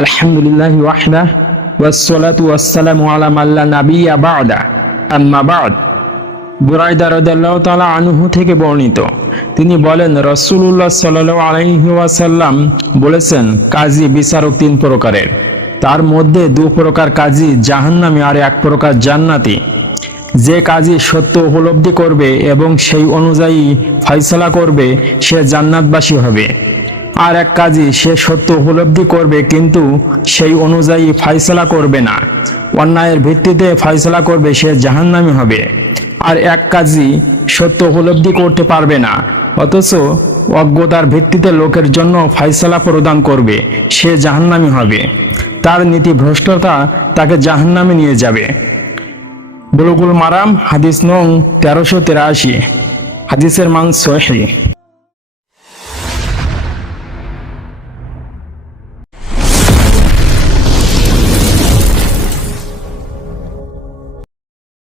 আলহামদুলিল্লাহ ওয়াহদা ওয়াসসালাতু ওয়াসসালামু আলা মান লা নাবিয়্যা বা'দা আম্মা বা'দ। বুরায়দা রাদিয়াল্লাহু তাআলা আনহু থেকে বর্ণিত, তিনি বলেন, রাসূলুল্লাহ সাল্লাল্লাহু আলাইহি ওয়াসাল্লাম বলেছেন, কাজী বিচারক তিন প্রকারের, তার মধ্যে দু প্রকার কাজী জাহান্নামী আর এক প্রকার জান্নাতি। যে কাজী সত্য উপলব্ধি করবে এবং সেই অনুযায়ী ফয়সালা করবে সে জান্নাতবাসী হবে, আর এক কাজী সে সত্য উপলব্ধি করবে কিন্তু সেই অনুযায়ী ফয়সালা করবে না, অন্যায়ের ভিত্তিতে ফয়সালা করবে, সে জাহান্নামী হবে। আর এক কাজী সত্য উপলব্ধি করতে পারবে না অথচ অজ্ঞতার ভিত্তিতে লোকের জন্য ফয়সালা প্রদান করবে, সে জাহান্নামী হবে। তার নীতিভ্রষ্টতা তাকে জাহান্নামে নিয়ে যাবে। বুলুগুল মারাম হাদিস নং 1383, হাদিসের মান সহিহ।